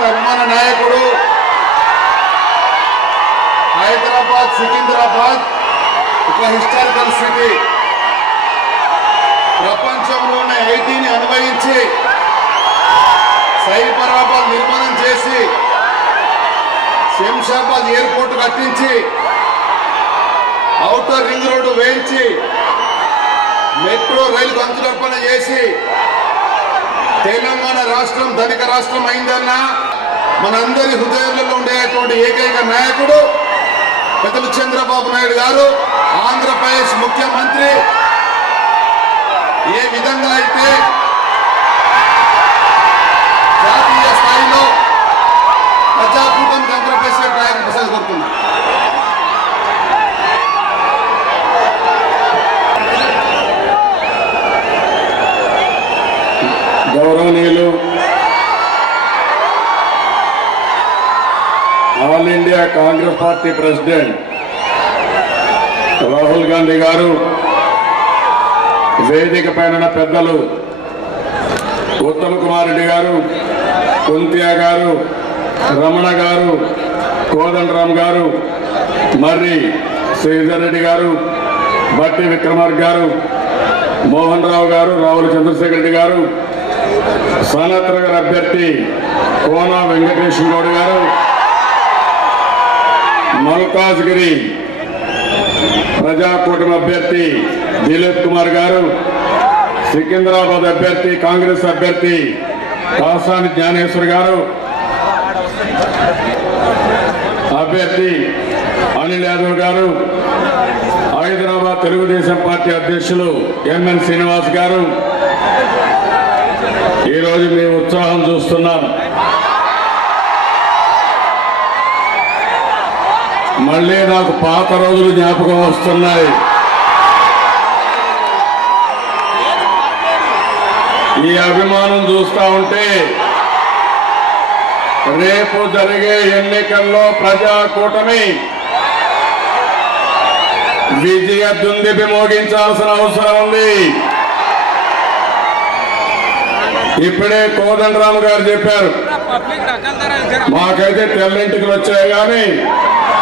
అత్యంత అభిమాన నాయకుడు. హైదరాబాద్ సికింద్రాబాద్ ఒక హిస్టారికల్ సిటీ. ప్రపంచంలోనే ఐటీని అనుభవించి సైబరాబాద్ నిర్మాణం చేసి శంషాబాద్ ఎయిర్పోర్ట్ కట్టించి ఔటర్ రింగ్ రోడ్డు వేయించి మెట్రో రైలు అంకురార్పణ చేసి తెలంగాణ రాష్ట్రం ధనిక రాష్ట్రం అయిందన్న మనందరి హృదయాలలో ఉండేటువంటి ఏకైక నాయకుడు పెద్దలు చంద్రబాబు నాయుడు గారు. ఆంధ్రప్రదేశ్ ముఖ్యమంత్రి ఏ విధంగా అయితే జాతీయ స్థాయిలో ప్రజాకూటమికి ఆంధ్రప్రదేశ్ నాయకులు ప్రసాద్ కోరుతున్నా. గౌరవనీయులు all India Congress party president Rahul Gandhi గారు, వేదిక పైన పెద్దలు ఉత్తమ్ కుమార్ రెడ్డి గారు, కుంతియా గారు, రమణ గారు, కోదండరామ్ గారు, మర్రి శ్రీధర్ రెడ్డి గారు, బట్టి విక్రమార్క గారు, మోహన్ రావు గారు, రావుల చంద్రశేఖర్ రెడ్డి గారు, సనత్ నగర్ అభ్యర్థి కోన వెంకటేశ్వర గౌడ్ గారు, మల్కాజ్గిరి ప్రజాకూటమి అభ్యర్థి దిలీప్ కుమార్ గారు, సికింద్రాబాద్ అభ్యర్థి కాంగ్రెస్ అభ్యర్థి కాసాని జ్ఞానేశ్వర్ గారు, అభ్యర్థి అనిల్ యాదవ్ గారు, హైదరాబాద్ తెలుగుదేశం పార్టీ అధ్యక్షులు ఎంఎన్ శ్రీనివాస్ గారు, ఈరోజు మీ ఉత్సాహం చూస్తున్నాం. మళ్ళీ నాకు పాత రోజులు జ్ఞాపకం వస్తున్నాయి. ఈ అభిమానం చూస్తా ఉంటే రేపు జరిగే ఎన్నికల్లో ప్రజాకూటమి విజయ దుందిపి మోగించాల్సిన అవసరం ఉంది. ఇప్పుడే కోదండరామ్ గారు చెప్పారు, మాకైతే తెల్లింటికలు వచ్చాయి కానీ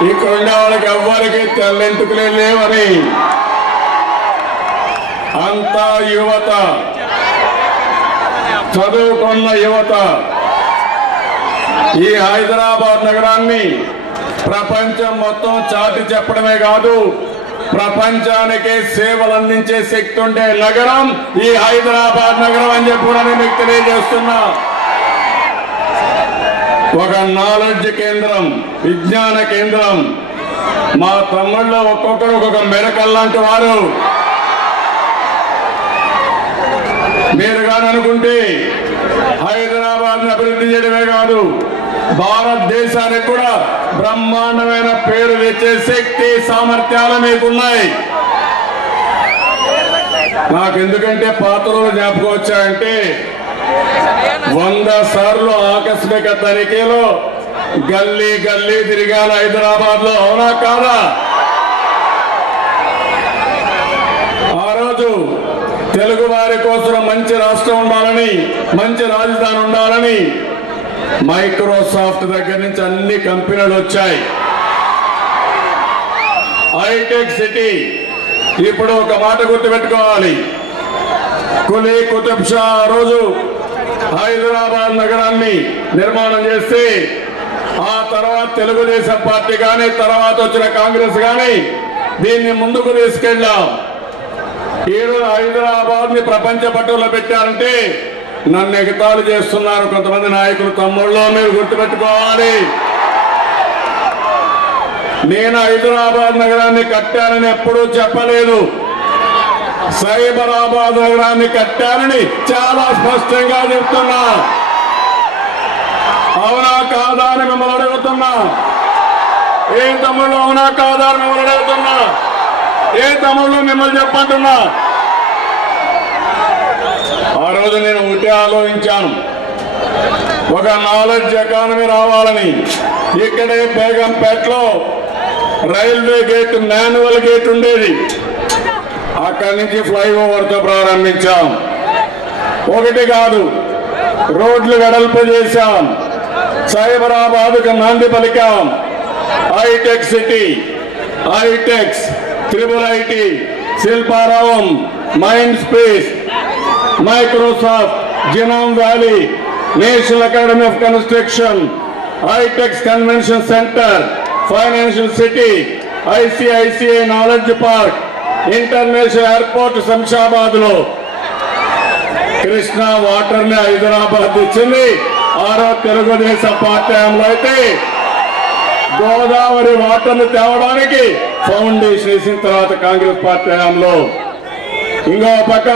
ఇక్కడ ఉండే వాళ్ళకి ఎవ్వరికి తెల్లింటికలే లేవని. అంతా యువత, చదువుకున్న యువత ఈ హైదరాబాద్ నగరాన్ని ప్రపంచం మొత్తం చాటి చెప్పడమే కాదు, ప్రపంచానికే సేవలు అందించే శక్తి ఉండే నగరం ఈ హైదరాబాద్ నగరం అని చెప్పి కూడా మీకు తెలియజేస్తున్నా. ఒక నాలెడ్జ్ కేంద్రం, విజ్ఞాన కేంద్రం. మా తమ్ముళ్ళు ఒక్కొక్కరు ఒక్కొక్క మెరకల్ లాంటి వారు. మీరు కానీ అనుకుంటే హైదరాబాద్ అభివృద్ధి చేయడమే కాదు, భారతదేశానికి కూడా బ్రహ్మాండమైన పేరు తెచ్చే శక్తి, సామర్థ్యాలు మీకున్నాయి. నాకు ఎందుకంటే పాత రోజులు జ్ఞాపకం వచ్చాయంటే 100 సార్లు ఆకస్మిక తనిఖీలో గల్లీ గల్లీ తిరిగాను హైదరాబాద్ లో, అవునా కాదా? ఆ రోజు తెలుగు వారి కోసం మంచి రాష్ట్రం ఉండాలని, మంచి రాజధాని ఉండాలని మైక్రోసాఫ్ట్ దగ్గర నుంచి అన్ని కంపెనీలు వచ్చాయి. హైటెక్ సిటీ. ఇప్పుడు ఒక మాట గుర్తుపెట్టుకోవాలి, కులీ కుతుబ్ షా రోజు హైదరాబాద్ నగరాన్ని నిర్మాణం చేస్తే ఆ తర్వాత తెలుగుదేశం పార్టీ కానీ తర్వాత వచ్చిన కాంగ్రెస్ కానీ దీన్ని ముందుకు తీసుకెళ్ళాం. ఈరోజు హైదరాబాద్ ని ప్రపంచ పట్టులో పెట్టారంటే నన్ను ఎగతాళి చేస్తున్నారు కొంతమంది నాయకులు. తమ్ముళ్ళు, మీరు గుర్తుపెట్టుకోవాలి, నేను హైదరాబాద్ నగరాన్ని కట్టానని ఎప్పుడూ చెప్పలేదు. సైబరాబాద్ నగరాన్ని కట్టానని చాలా స్పష్టంగా చెప్తున్నా. అవునా కాదా అని మిమ్మల్ని అడుగుతున్నా. ఏ తమ్ముళ్ళు అవునా కాదా అని మిమ్మల్ని అడుగుతున్నా. ఏ తమ్ముళ్ళు మిమ్మల్ని చెప్పంటున్నా. ఆ రోజు నేను ఒకటే ఆలోచించాను, ఒక నాలెడ్జ్ ఎకానమీ రావాలని. ఇక్కడే బేగంపేటలో రైల్వే గేట్, మాన్యువల్ గేట్ ఉండేది, అక్కడి నుంచి ఫ్లైఓవర్తో ప్రారంభించాం. ఒకటి కాదు, రోడ్లు వెడల్పు చేశాం, సైబరాబాద్కు నాంది పలికాం. హైటెక్ City, HITEX, triple IT, Shilparamam, Mindspace, Microsoft, Genome Valley, national academy of construction, HITEX convention centre, financial city, ICICI knowledge park, international airport Shamshabad లో, కృష్ణా వాటర్ ని హైదరాబాద్ ఇచ్చింది ఆరో తెలుగుదేశం పార్టీ హయాంలో అయితే గోదావరి వాటర్ ని తేవడానికి ఫౌండేషన్ వేసిన తర్వాత కాంగ్రెస్ పార్టీ హయాంలో ఇంకో పక్క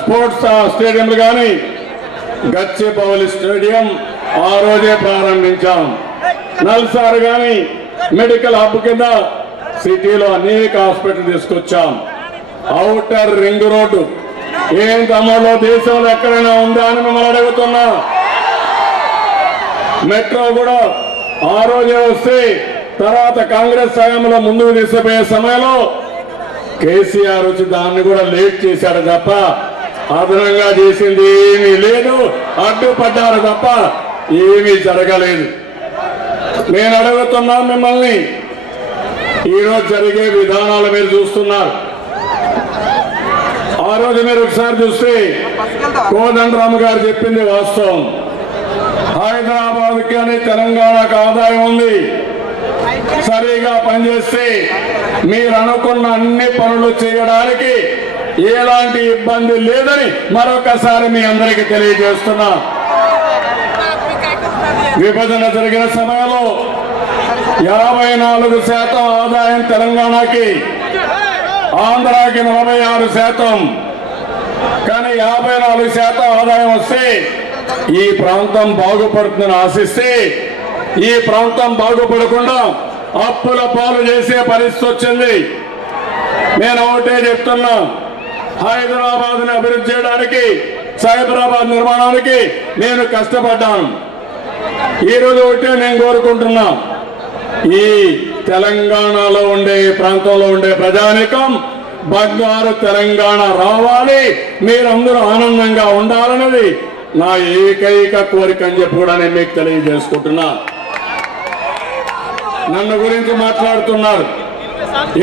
స్పోర్ట్స్ స్టేడియంలు కానీ గచ్చిబౌలి స్టేడియం ఆ రోజే ప్రారంభించాం. నల్సార్ గాని మెడికల్ హబ్ కింద సిటీలో అనేక హాస్పిటల్ తీసుకొచ్చాం. ఔటర్ రింగ్ రోడ్డు ఏం తమలో దేశంలో ఎక్కడైనా ఉందా అని మిమ్మల్ని అడుగుతున్నా. మెట్రో కూడా ఆ రోజే వస్తే తర్వాత కాంగ్రెస్ హయాంలో ముందుకు తీసుకుపోయే సమయంలో కేసీఆర్ వచ్చి దాన్ని కూడా లేట్ చేశాడు తప్ప అదనంగా చేసింది ఏమీ లేదు. అడ్డుపడ్డారు తప్ప ఏమీ జరగలేదు. నేను అడుగుతున్నా మిమ్మల్ని, ఈరోజు జరిగే విధానాలు మీరు చూస్తున్నారు. ఆ రోజు మీరు ఒకసారి చూస్తే కోదండరామ్ గారు చెప్పింది వాస్తవం. హైదరాబాద్ కానీ తెలంగాణకు ఆదాయం ఉంది. సరిగా పనిచేస్తే మీరు అనుకున్న అన్ని పనులు చేయడానికి ఎలాంటి ఇబ్బంది లేదని మరొకసారి మీ అందరికీ తెలియజేస్తున్నా. విభజన జరిగిన సమయంలో 54% ఆదాయం తెలంగాణకి, ఆంధ్రాకి 46%. కానీ 54% ఆదాయం వస్తే ఈ ప్రాంతం బాగుపడుతుందని ఆశిస్తే ఈ ప్రాంతం బాగుపడకుండా అప్పుల పాలు చేసే పరిస్థితి వచ్చింది. నేను ఒకటే చెప్తున్నా, హైదరాబాద్ ని అభివృద్ధి చేయడానికి, సైబరాబాద్ నిర్మాణానికి నేను కష్టపడ్డాను. ఈరోజు ఒకటే నేను కోరుకుంటున్నా, ఈ తెలంగాణలో ఉండే ప్రాంతంలో ఉండే ప్రజానికం బంగారు తెలంగాణ రావాలి, మీరందరూ ఆనందంగా ఉండాలన్నది నా ఏకైక కోరిక అని చెప్పి కూడా నేను మీకు తెలియజేసుకుంటున్నా. నన్ను గురించి మాట్లాడుతున్నారు.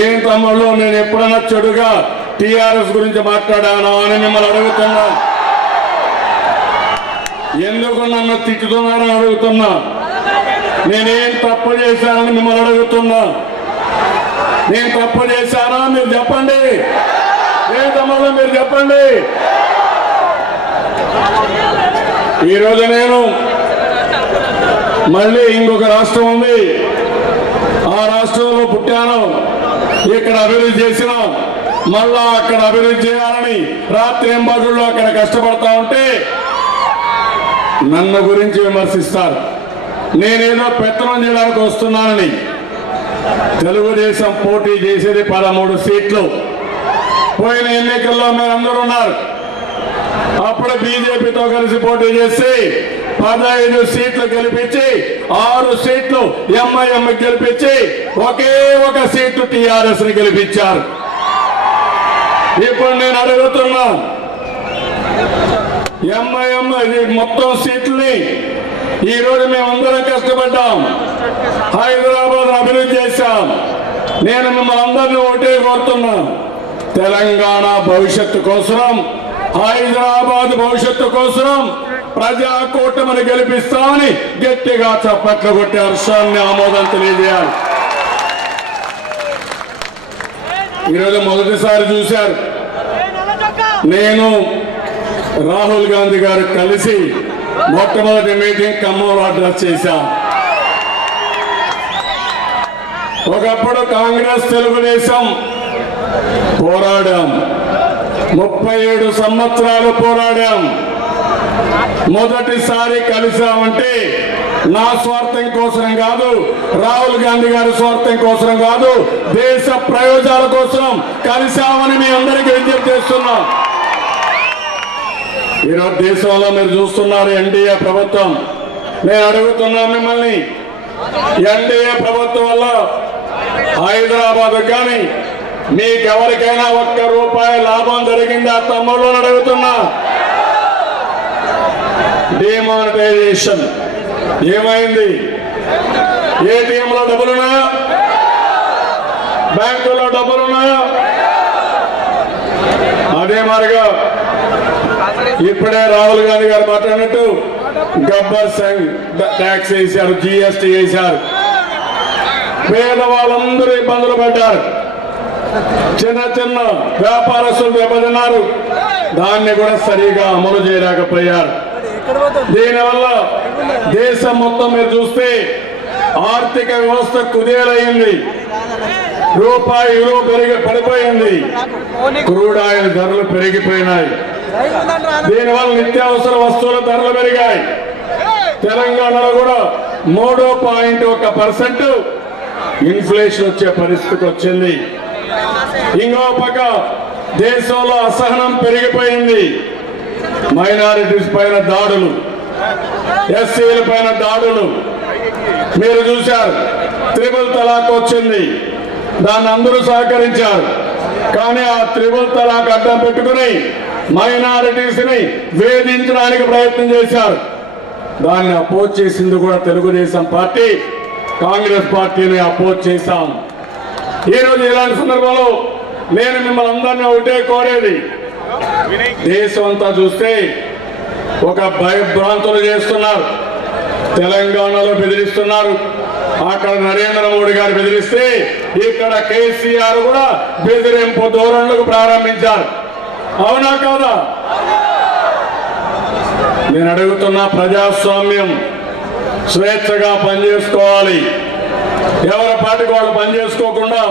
ఏం తమ్ముళ్ళు నేను ఎప్పుడన్నా చెడుగా టిఆర్ఎస్ గురించి మాట్లాడానా అని మిమ్మల్ని అడుగుతున్నా. ఎందుకు నన్ను తిట్టుతున్నారని అడుగుతున్నా. నేనేం తప్పు చేశానని మిమ్మల్ని అడుగుతున్నా. నేను తప్పు చేశానా మీరు చెప్పండి. ఏం తమ్ముళ్ళు మీరు చెప్పండి. ఈరోజు నేను మళ్ళీ ఇంకొక రాష్ట్రం ఉంది, ఆ రాష్ట్రంలో పుట్టాను, ఇక్కడ అభివృద్ధి చేసిన, మళ్ళా అక్కడ అభివృద్ధి చేయాలని రాత్రి ఎంబగుళ్ళు అక్కడ కష్టపడతా ఉంటే నన్ను గురించి విమర్శిస్తారు. నేనేదో పెత్తనం చేయడానికి వస్తున్నానని. తెలుగుదేశం పోటీ చేసేది 13 సీట్లు. పోయిన ఎన్నికల్లో మీరందరూ ఉన్నారు. అప్పుడు బీజేపీతో కలిసి పోటీ చేసి 15 సీట్లు గెలిపించి 6 సీట్లు ఎంఐఎం గెలిపించి ఒకే ఒక సీటు టిఆర్ఎస్ ని గెలిపించారు. ఇప్పుడు నేను అడుగుతున్నా, ఎంఐఎం ఇది మొత్తం సీట్లని ఈ రోజు మేమందరం కష్టపడ్డాం, హైదరాబాద్ అభివృద్ధి చేశాం. నేను మిమ్మల్ని అందరినీ ఒకటే కోరుతున్నా, తెలంగాణ భవిష్యత్తు కోసం, హైదరాబాద్ భవిష్యత్తు కోసం ప్రజాకూటమిని గెలిపిస్తామని గట్టిగా చప్పట్లు కొట్టి హర్షాన్ని ఆమోదం తెలియజేయాలి. ఈరోజు మొదటిసారి చూశారు, నేను రాహుల్ గాంధీ గారు కలిసి మొట్టమొదటి మీటింగ్ ఖమ్మంలో అడ్రస్ చేశాను. ఒకప్పుడు కాంగ్రెస్ తెలుగుదేశం పోరాడాం, 37 సంవత్సరాలు పోరాడాం. మొదటిసారి కలిసామంటే నా స్వార్థం కోసం కాదు, రాహుల్ గాంధీ గారి స్వార్థం కోసం కాదు, దేశ ప్రయోజనాల కోసం కలిసామని మీ అందరికీ విజ్ఞప్తి చేస్తున్నాం. ఈరోజు దేశంలో మీరు చూస్తున్నారు ఎన్డీఏ ప్రభుత్వం. నేను అడుగుతున్నా మిమ్మల్ని, ఎన్డీఏ ప్రభుత్వం వల్ల హైదరాబాద్ కానీ మీకెవరికైనా ₹1 లాభం జరిగిందా తమ్ముళ్ళు అడుగుతున్నా. డిమానిటైజేషన్ ఏమైంది? ఏటీఎంలో డబ్బులున్నాయా? బ్యాంకుల్లో డబ్బులున్నాయా? అదే మారిగా ఇప్పుడే రాహుల్ గాంధీ గారు మాట్లాడినట్టు గబ్బర్ సింగ్ ట్యాక్స్ వేశారు, జిఎస్టీ వేశారు. పేదవాళ్ళందరూ ఇబ్బందులు పడ్డారు. చిన్న చిన్న వ్యాపారస్తులు దెబ్బతిన్నారు. దాన్ని కూడా సరిగా అమలు చేయలేకపోయారు. దీనివల్ల దేశం మొత్తం మీరు చూస్తే ఆర్థిక వ్యవస్థ కుదేలైంది. రూపాయి విలువ పడిపోయింది. క్రూడ్ ఆయిల్ ధరలు పెరిగిపోయినాయి. దీనివల్ల నిత్యావసర వస్తువుల ధరలు పెరిగాయి. తెలంగాణలో కూడా 3.1% ఇన్ఫ్లేషన్ వచ్చే పరిస్థితి వచ్చింది. ఇంకో పక్క దేశంలో అసహనం పెరిగిపోయింది. మైనారిటీస్ పైన దాడులు, ఎస్సీల పైన దాడులు మీరు చూశారు. త్రిపుల్ తలాక్ వచ్చింది. దాన్ని అందరూ సహకరించారు. కానీ ఆ త్రిపుల్ తలాక్ అడ్డం పెట్టుకుని మైనారిటీస్ ని వేధించడానికి ప్రయత్నం చేశారు. దాన్ని అపోజ్ చేసింది కూడా తెలుగుదేశం పార్టీ, కాంగ్రెస్ పార్టీని అపోజ్ చేశాం. ఈరోజు ఇలాంటి సందర్భంలో నేను మిమ్మల్ని అందరినీ ఒకటే కోరేది, దేశం అంతా చూస్తే ఒక భయభ్రాంతులు చేస్తున్నారు. తెలంగాణలో బెదిరిస్తున్నారు. అక్కడ నరేంద్ర మోడీ గారు బెదిరిస్తే ఇక్కడ కేసీఆర్ కూడా బెదిరింపు ధోరణులకు ప్రారంభించారు. అవునా కాదా? నేను అడుగుతున్న ప్రజాస్వామ్యం స్వేచ్ఛగా పనిచేసుకోవాలి. ఎవరి పాటికి వాళ్ళు పనిచేసుకోకుండా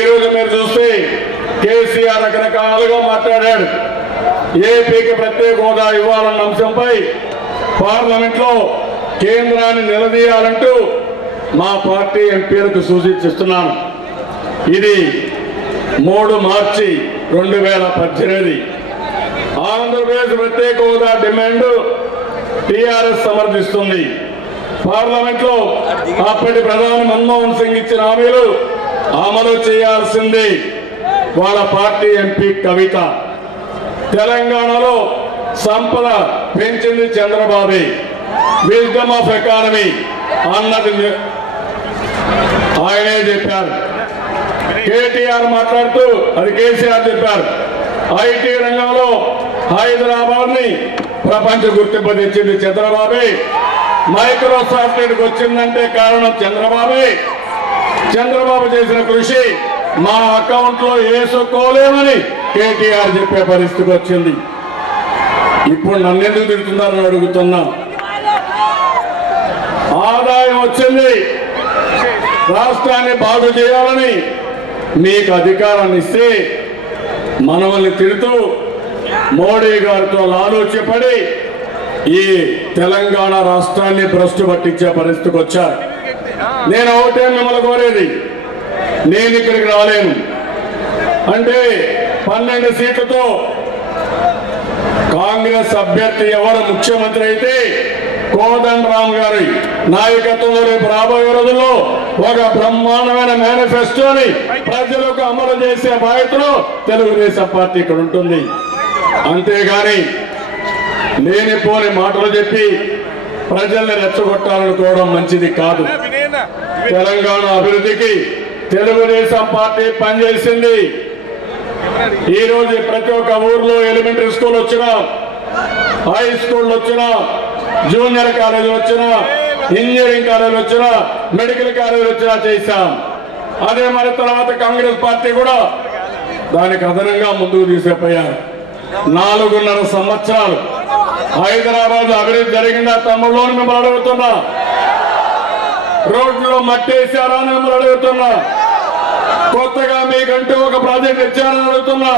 ఈరోజు మీరు చూస్తే కేసీఆర్ రకరకాలుగా మాట్లాడాడు. ఏపీకి ప్రత్యేక హోదా ఇవ్వాలన్న అంశంపై పార్లమెంట్ లో కేంద్రాన్ని నిలదీయాలంటూ మా పార్టీ ఎంపీలకు సూచిస్తున్నాను. ఇది 3 మార్చి 2018 ఆంధ్రప్రదేశ్ ప్రత్యేక హోదా డిమాండ్ టీఆర్ఎస్ సమర్థిస్తుంది. పార్లమెంట్ లో అప్పటి ప్రధాని మన్మోహన్ సింగ్ ఇచ్చిన హామీలు అమలు చేయాల్సింది వాళ్ళ పార్టీ ఎంపీ కవిత. తెలంగాణలో సంపద పెంచింది చంద్రబాబే, విజ్డమ్ ఆఫ్ ఎకానమీ అన్నది ఆయనే చెప్పారు. కేటీఆర్ మాట్లాడుతూ అది కేసీఆర్ చెప్పారు. ఐటీ రంగంలో హైదరాబాద్ ని ప్రపంచ గుర్తింపు తెచ్చింది చంద్రబాబే. మైక్రోసాఫ్ట్ వచ్చిందంటే కారణం చంద్రబాబే. చంద్రబాబు చేసిన కృషి మా అకౌంట్ లో వేసుకోలేమని కేటీఆర్ చెప్పే పరిస్థితి వచ్చింది. ఇప్పుడు నన్నెందుకు తిడుతున్నారని అడుగుతున్నా. ఆదాయం వచ్చింది, రాష్ట్రాన్ని బాగు చేయాలని మీకు అధికారాన్ని ఇస్తే మనల్ని తిడుతూ మోడీ గారితో లాలూచిపడి ఈ తెలంగాణ రాష్ట్రాన్ని భ్రష్టు పట్టించే పరిస్థితికి వచ్చారు. నేను ఒకటే మిమ్మల్ని కోరేది, నేను ఇక్కడికి రాలేను అంటే 12 సీట్లతో కాంగ్రెస్ అభ్యర్థి ఎవరు ముఖ్యమంత్రి అయితే కోదండరామ్ గారి నాయకత్వంలో రేపు రాబోయే రోజుల్లో ఒక బ్రహ్మాండమైన మేనిఫెస్టోని ప్రజలకు అమలు చేసే బాధ్యతలో తెలుగుదేశం పార్టీ ఇక్కడ ఉంటుంది. అంతేగాని లేనిపోని మాటలు చెప్పి ప్రజల్ని రెచ్చగొట్టాలనుకోవడం మంచిది కాదు. తెలంగాణ అభివృద్ధికి తెలుగుదేశం పార్టీ పనిచేసింది. ఈ రోజు ప్రతి ఒక్క ఊర్లో ఎలిమెంటరీ స్కూల్ వచ్చినా, హై స్కూల్ వచ్చినా, జూనియర్ కాలేజీ వచ్చినా, ఇంజనీరింగ్ కాలేజీ వచ్చినా, మెడికల్ కాలేజీ వచ్చినా చేశాం. అదే మరి తర్వాత కాంగ్రెస్ పార్టీ కూడా దానికి అదనంగా ముందుకు తీసుకుపోయారు. 4.5 సంవత్సరాలు హైదరాబాద్ అభివృద్ధి జరిగిందా తమ్ముళ్ళు అని మిమ్మల్ని అడుగుతున్నా. రోడ్లో మట్టేశారా అని మిమ్మల్ని అడుగుతున్నా. కొత్తగా మీకంటూ ఒక ప్రాజెక్ట్ ఇచ్చారని అడుగుతున్నా.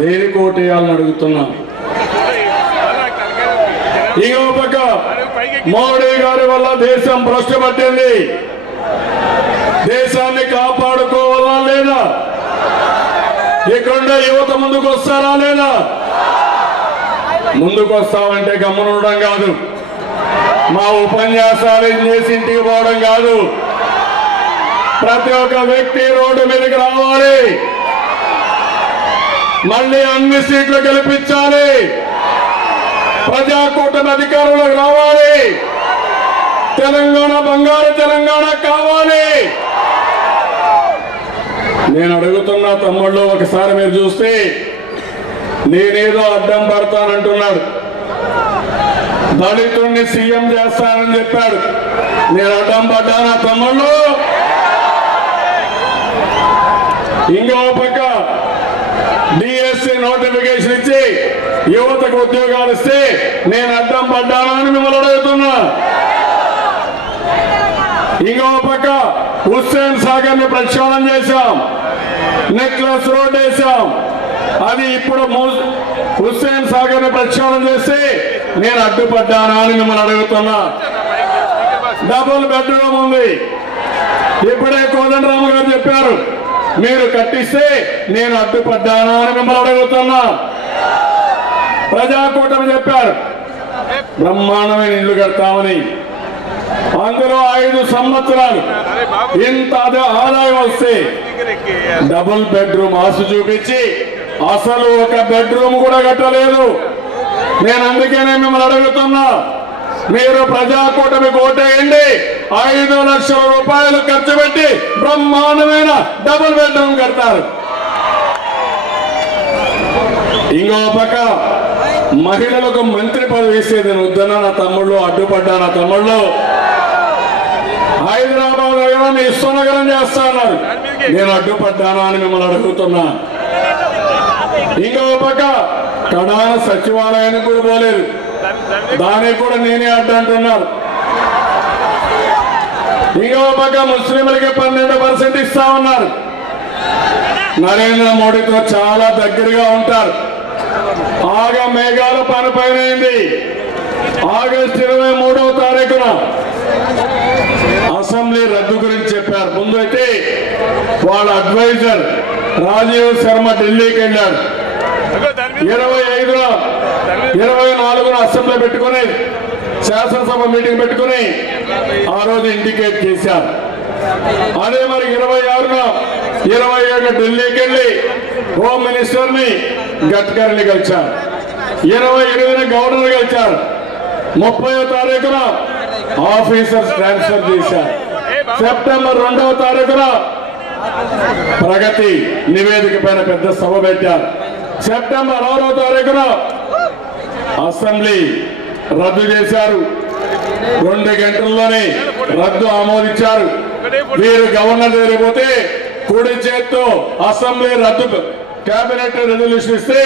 దేనికి ఓటేయాలని అడుగుతున్నా. ఇంకో పక్క మోడీ గారి వల్ల దేశం భ్రష్టు పట్టింది. దేశాన్ని కాపాడుకోవాలా లేదా? ఇక్కడుండే యువత ముందుకు వస్తారా లేదా? ముందుకు వస్తామంటే గమనించడం కాదు, మా ఉపన్యాసాలు చేసి ఇంటికి పోవడం కాదు. ప్రతి ఒక్క వ్యక్తి రోడ్డు మీదకి రావాలి. మళ్ళీ అన్ని సీట్లు గెలిపించాలి. ప్రజాకూటమి కూటమి అధికారంలోకి రావాలి, తెలంగాణ బంగారు తెలంగాణ కావాలి. నేను అడుగుతున్నా తమ్ముళ్ళు, ఒకసారి మీరు చూస్తే నేనేదో అడ్డం పడతానంటున్నాడు, దళితుడిని సీఎం చేస్తానని చెప్పాడు. నేను అడ్డం పడ్డానా తమ్ముళ్ళు? ఇంకో పక్క డిఎస్సి నోటిఫికేషన్ ఇచ్చి యువతకు ఉద్యోగాలు ఇస్తే నేను అడ్డం పడ్డానా అని మిమ్మల్ని అడుగుతున్నా. ఇంకో పక్క హుస్సేన్ సాగర్ ని ప్రక్షాళన చేశాం, నెక్లెస్ రోడ్ వేశాం. అది ఇప్పుడు హుస్సేన్ సాగర్ ని ప్రక్షాళన చేస్తే నేను అడ్డుపడ్డానా అని మిమ్మల్ని అడుగుతున్నా. డబుల్ బెడ్రూమ్ ఉంది, ఇప్పుడే కోదండరామ గారు చెప్పారు, మీరు కట్టిస్తే నేను అడ్డుపడ్డానా అని మిమ్మల్ని అడుగుతున్నా. ప్రజాకూటమి చెప్పారు బ్రహ్మాండమైన ఇల్లు కడతామని, అందులో 5 సంవత్సరాలు ఇంత ఆదాయం వస్తే డబుల్ బెడ్రూమ్ ఆశ చూపించి అసలు ఒక బెడ్రూమ్ కూడా కట్టలేదు. నేను అందుకనే మిమ్మల్ని అడుగుతున్నా, మీరు ప్రజాకూటమి ఓటేయండి, 5 లక్షల రూపాయలు ఖర్చు పెట్టి బ్రహ్మాండమైన డబుల్ బెడ్రూమ్ కడతారు. ఇంకో పక్క మహిళలకు మంత్రి పదవి ఇస్తే నేను వద్దన్నా నా తమ్ముళ్ళు, అడ్డుపడ్డా నా తమ్ముళ్ళు. హైదరాబాద్ నగరాన్ని విశ్వనగరం చేస్తా అన్నారు, నేను అడ్డుపడ్డానా అని మిమ్మల్ని అడుగుతున్నా. ఇంకో పక్క కడాన సచివాలయానికి కూడా పోలేదు, దానికి కూడా నేనే అడ్డంటున్నారు. ఇంకో పక్క ముస్లింలకి 12% ఇస్తా ఉన్నారు. నరేంద్ర మోడీతో చాలా దగ్గరగా ఉంటారు. ఆగ మేఘాల పని పైనైంది. ఆగస్టు 23వ తారీఖున అసెంబ్లీ రద్దు గురించి చెప్పారు. ముందు అయితే వాళ్ళ అడ్వైజర్ రాజీవ్ శర్మ ఢిల్లీకి వెళ్ళాడు. 25న 24న అసెంబ్లీ పెట్టుకుని శాసనసభ మీటింగ్ పెట్టుకుని ఆ రోజు ఇండికేట్ చేశారు. అదే మరి 26న 27 ఢిల్లీకి వెళ్ళి హోమ్ మినిస్టర్ ని గడ్కరీని కలిశారు. 28న గవర్నర్ కలిశారు. 30వ తారీఖున ఆఫీసర్స్ ట్రాన్స్ఫర్ చేశారు. సెప్టెంబర్ 2వ తారీఖున ప్రగతి నివేదిక పైన పెద్ద సభ పెట్టారు. సెప్టెంబర్ 6వ తారీఖున అసెంబ్లీ రద్దు చేశారు. 2 గంటల్లోనే రద్దు ఆమోదించారు. వీరు గవర్నర్ దగ్గరికి పోతే కుడి చేత్తో అసెంబ్లీ రద్దు కేబినెట్ రెజల్యూషన్ ఇస్తే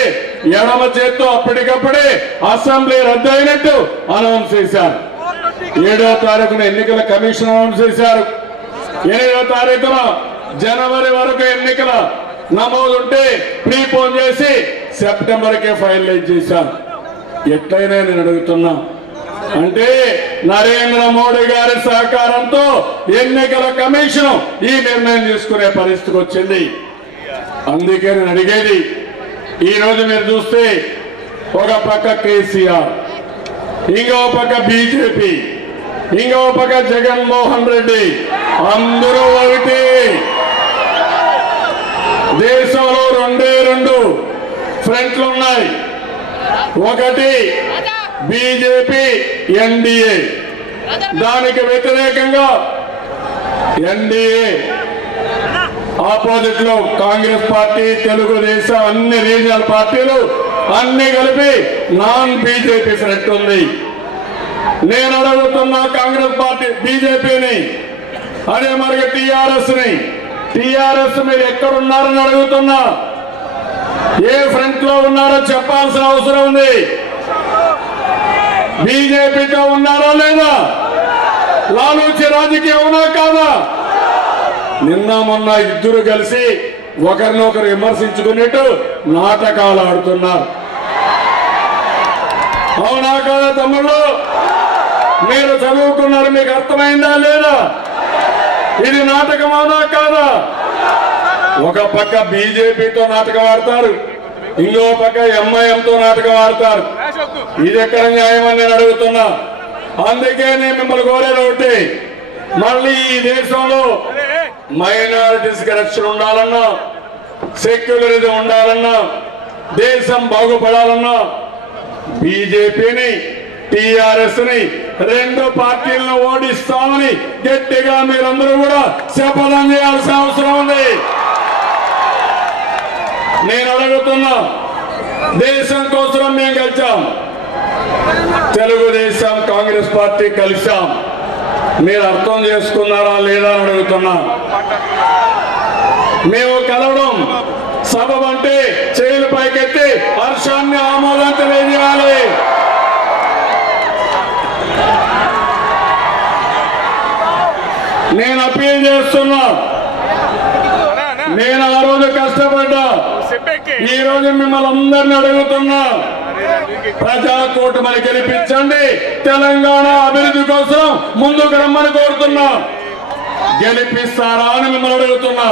ఎడమ చేత్తో అప్పటికప్పుడే అసెంబ్లీ రద్దు అయినట్టు అనౌన్స్ చేశారు. 7వ తారీఖున ఎన్నికల కమిషన్ అనౌన్స్ చేశారు. 8వ తారీఖున జనవరి వరకు ఎన్నికల నమోదు ఉంటే ప్రీపోన్ చేసి సెప్టెంబర్కే ఫైనలైజ్ చేశారు. ఎట్లయినా నేను అడుగుతున్నా, అంటే నరేంద్ర మోడీ గారి సహకారంతో ఎన్నికల కమిషన్ ఈ నిర్ణయం తీసుకునే పరిస్థితికి వచ్చింది. అందుకే నేను అడిగేది, ఈ రోజు మీరు చూస్తే ఒక పక్క కేసీఆర్, ఇంకో పక్క బీజేపీ, ఇంకో పక్క జగన్మోహన్ రెడ్డి, అందరూ ఒకటి. దేశంలో 2 ఫ్రంట్లు ఉన్నాయి. ఒకటి బీజేపీ ఎన్డీఏ, దానికి వ్యతిరేకంగా ఎన్డీఏ ఆపోజిట్ లో కాంగ్రెస్ పార్టీ, తెలుగుదేశం, అన్ని రీజనల్ పార్టీలు అన్ని కలిపి నాన్ బీజేపీ ఫ్రంట్ ఉంది. నేను అడుగుతున్నా కాంగ్రెస్ పార్టీ బీజేపీని, అదే మరి టీఆర్ఎస్ ని, టీఆర్ఎస్ మీరు ఎక్కడున్నారని అడుగుతున్నా. ఏ ఫ్రంట్ లో ఉన్నారో చెప్పాల్సిన అవసరం ఉంది. బీజేపీతో ఉన్నారా లేదా? లాలూచి రాజకీయం అవునా కాదా? నిన్న మొన్న ఇద్దరు కలిసి ఒకరినొకరు విమర్శించుకునేట్టు నాటకాలు ఆడుతున్నారు. అవునా కాదా తమ్ముళ్ళు? మీరు చదువుకున్నారు, మీకు అర్థమైందా లేదా? ఇది నాటకం అవునా కాదా? ఒక పక్క బీజేపీతో నాటకం ఆడతారు, ఇంకో పక్క ఎంఐఎంతో నాటకం ఆడతారు. ఇది ఎక్కడ న్యాయమని నేను అడుగుతున్నా. అందుకే నేను మిమ్మల్ని కోరేది ఒకటి, మళ్ళీ ఈ దేశంలో మైనారిటీస్కి రక్షణ ఉండాలన్నా, సెక్యులరిజం ఉండాలన్నా, దేశం బాగుపడాలన్నా బీజేపీని టిఆర్ఎస్ ని 2 పార్టీలను ఓడిస్తామని గట్టిగా మీరందరూ కూడా శపథం చేయాల్సిన అవసరం ఉంది. నేను అడుగుతున్నా, దేశం కోసం మేము కలిసాం, తెలుగుదేశం కాంగ్రెస్ పార్టీ కలిసాం, మీరు అర్థం చేసుకున్నారా లేదా అని అడుగుతున్నా. మేము కలవడం సబబు అంటే చేతులు పైకెత్తి హర్షాన్ని ఆమోదం తెలియజేయాలి. నేను అప్పీల్ చేస్తున్నా, నేను ఆ రోజు కష్టపడ్డా, ఈ రోజు మిమ్మల్ని అందరిని అడుగుతున్నా, ప్రజాకూటమిని గెలిపించండి, తెలంగాణ అభివృద్ధి కోసం ముందుకు రమ్మని కోరుతున్నా. గెలిపిస్తారా అని మిమ్మల్ని అడుగుతున్నా.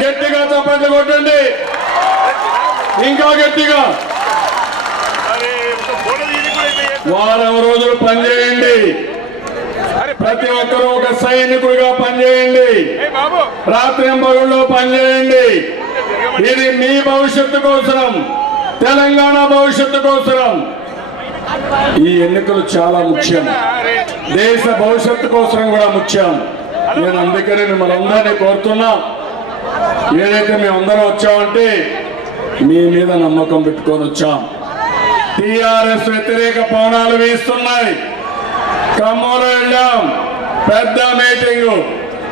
గట్టిగా చప్పట్లు కొట్టండి, ఇంకా గట్టిగా. వారం రోజులు పనిచేయండి, ప్రతి ఒక్కరూ ఒక సైనికుడిగా పనిచేయండి, రాత్రింబగళ్ళు పనిచేయండి. ఇది మీ భవిష్యత్తు కోసం, తెలంగాణ భవిష్యత్తు కోసం. ఈ ఎన్నికలు చాలా ముఖ్యం, దేశ భవిష్యత్తు కోసం కూడా ముఖ్యం. నేను అందుకని మిమ్మల్ని అందరినీ కోరుతున్నా, ఏదైతే మేమందరం వచ్చామంటే మీ మీద నమ్మకం పెట్టుకొని వచ్చాం. టిఆర్ఎస్ వ్యతిరేక పవనాలు వీస్తున్నాయి. ఖమ్మంలో వెళ్ళాం, పెద్ద మీటింగ్,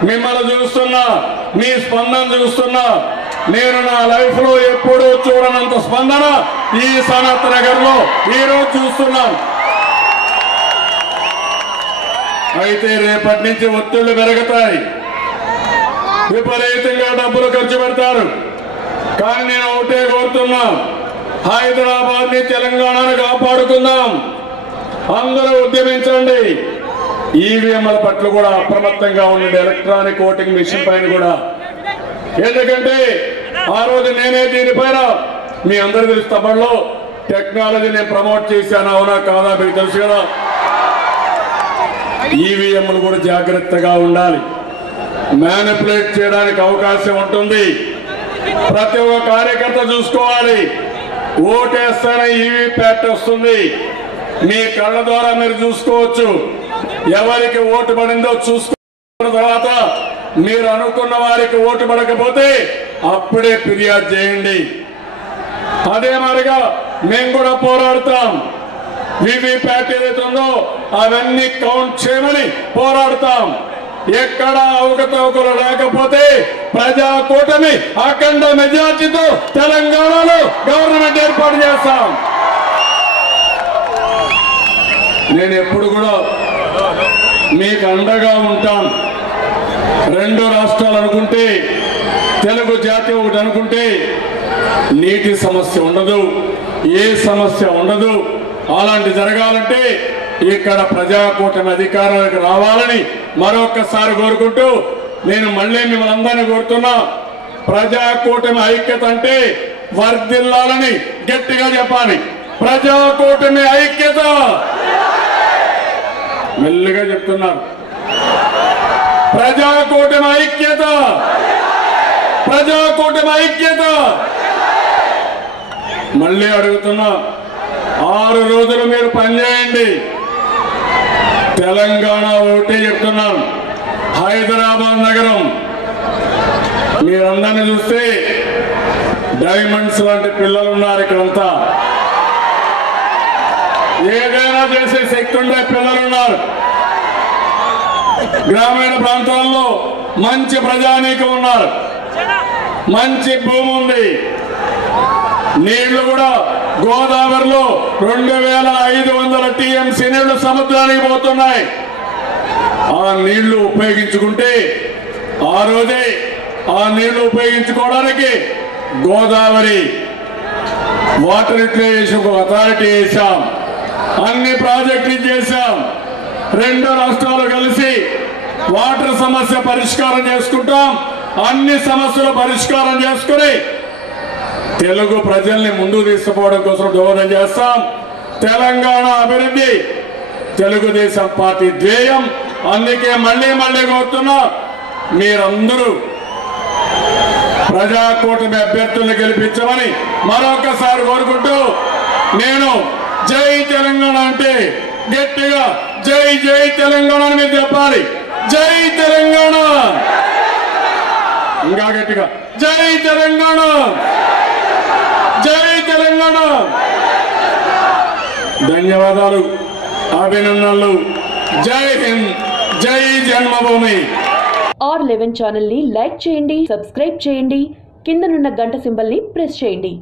మిమ్మల్ని చూస్తున్నా, మీ స్పందన చూస్తున్నా. నేను నా లైఫ్ లో ఎప్పుడూ చూడనంత స్పందన ఈ సనత్ నగర్ లో ఈరోజు చూస్తున్నాను. అయితే రేపటి నుంచి ఒత్తిళ్లు పెరుగుతాయి, విపరీతంగా డబ్బులు ఖర్చు పెడతారు. కానీ నేను ఒకటే కోరుతున్నా, హైదరాబాద్ ని తెలంగాణను కాపాడుకుందాం, అందరూ ఉద్యమించండి. ఈవీఎంల పట్ల కూడా అప్రమత్తంగా ఉండండి, ఎలక్ట్రానిక్ ఓటింగ్ మిషన్ పైన కూడా. ఎందుకంటే ఆ రోజు నేనే దీనిపైన మీ అందరూ తెలుసు, తమిళలో టెక్నాలజీ నేను ప్రమోట్ చేశాను, అవునా కాదా మీకు తెలుసు కదా. ఈవీఎంలు కూడా జాగ్రత్తగా ఉండాలి, మ్యానిపులేట్ చేయడానికి అవకాశం ఉంటుంది. ప్రతి ఒక్క కార్యకర్త చూసుకోవాలి, ఓటేస్తానే ఈవీ ప్యాట్ వస్తుంది, మీ కళ్ళ ద్వారా మీరు చూసుకోవచ్చు. ఎవరికి ఓటు పడిందో చూసుకున్న తర్వాత మీరు అనుకున్న వారికి ఓటు పడకపోతే అప్పుడే ఫిర్యాదు చేయండి. అదే మరిగా మేము కూడా పోరాడతాం, వీవీప్యాట్ ఏదైతే ఉందో అవన్నీ కౌంట్ చేయమని పోరాడతాం. ఎక్కడ అవకతవకలు లేకపోతే ప్రజాకూటమి అఖండ మెజార్టీతో తెలంగాణలో గవర్నమెంట్ ఏర్పాటు చేస్తాం. నేను ఎప్పుడు కూడా మీకు అండగా ఉంటాను. 2 రాష్ట్రాలు అనుకుంటే, తెలుగు జాతి ఒకటి అనుకుంటే నీటి సమస్య ఉండదు, ఏ సమస్య ఉండదు. అలాంటి జరగాలంటే ఇక్కడ ప్రజాకూటమి అధికారానికి రావాలని మరొక్కసారి కోరుకుంటూ నేను మళ్ళీ మిమ్మల్ని అందరినీ కోరుతున్నా, ప్రజాకూటమి ఐక్యత అంటే వర్ధిల్లాలని గట్టిగా చెప్పాలి. ప్రజాకూటమి ఐక్యత, మెల్లిగా చెప్తున్నారు, ప్రజాకూటమి ఐక్యత, ప్రజాకూటమి ఐక్యత. మళ్ళీ అడుగుతున్నా, 6 రోజులు మీరు పనిచేయండి. తెలంగాణ ఒకటే చెప్తున్నాను, హైదరాబాద్ నగరం మీరందరినీ చూస్తే డైమండ్స్ లాంటి పిల్లలు ఉన్నారు ఇక్కడంతా. ఏదైనా చేసే శక్తి ఉండే పిల్లలు ఉన్నారు. గ్రామీణ ప్రాంతాల్లో మంచి ప్రజానీకం ఉన్నారు, మంచి భూమి ఉంది. నీళ్లు కూడా గోదావరిలో 2500 టీఎంసీ నీళ్లు సముద్రానికి పోతున్నాయి. ఆ నీళ్లు ఉపయోగించుకుంటే ఆ రోజే ఆ నీళ్లు ఉపయోగించుకోవడానికి గోదావరి వాటర్ యూటిలైజేషన్ అథారిటీ వేశాం, అన్ని ప్రాజెక్టులు చేశాం. 2 రాష్ట్రాలు కలిసి వాటర్ సమస్య పరిష్కారం చేసుకుంటాం. అన్ని సమస్యలు పరిష్కారం చేసుకుని తెలుగు ప్రజల్ని ముందుకు తీసుకుపోవడం కోసం దోహదం చేస్తాం. తెలంగాణ అభివృద్ధి తెలుగుదేశం పార్టీ ధ్యేయం. అందుకే మళ్ళీ కోరుతున్నా, మీరందరూ ప్రజాకూటమి అభ్యర్థులను గెలిపించమని మరొకసారి కోరుకుంటూ నేను జై తెలంగాణ అంటే గట్టిగా జై జై తెలంగాణ అని మీరు చెప్పాలి. జై తెలంగాణ, ఇంకా గట్టిగా జై తెలంగాణ, జై తెలంగాణ. ధన్యవాదాలు, అభినందనలు. జై హింద్, జై జన్మభూమి. R11 ఛానల్ ని లైక్ చేయండి, సబ్స్క్రైబ్ చేయండి, కిందనున్న గంట సింబల్ ని ప్రెస్ చేయండి.